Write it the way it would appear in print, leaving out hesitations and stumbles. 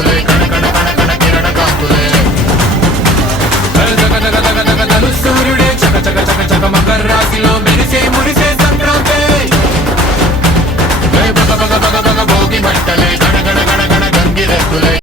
రంగులే కణ కణ కణ కణ కిరణ కాంతులే జగ జగ జగ జగ జలు సూర్యుడే చక చక చక చక మకర రాశిలో మెరిసే మురిసే సంక్రాంతి బగ బగ బగ బగ భోగి మంటలే గణ గణ గణ గణ గంగిరెద్దులే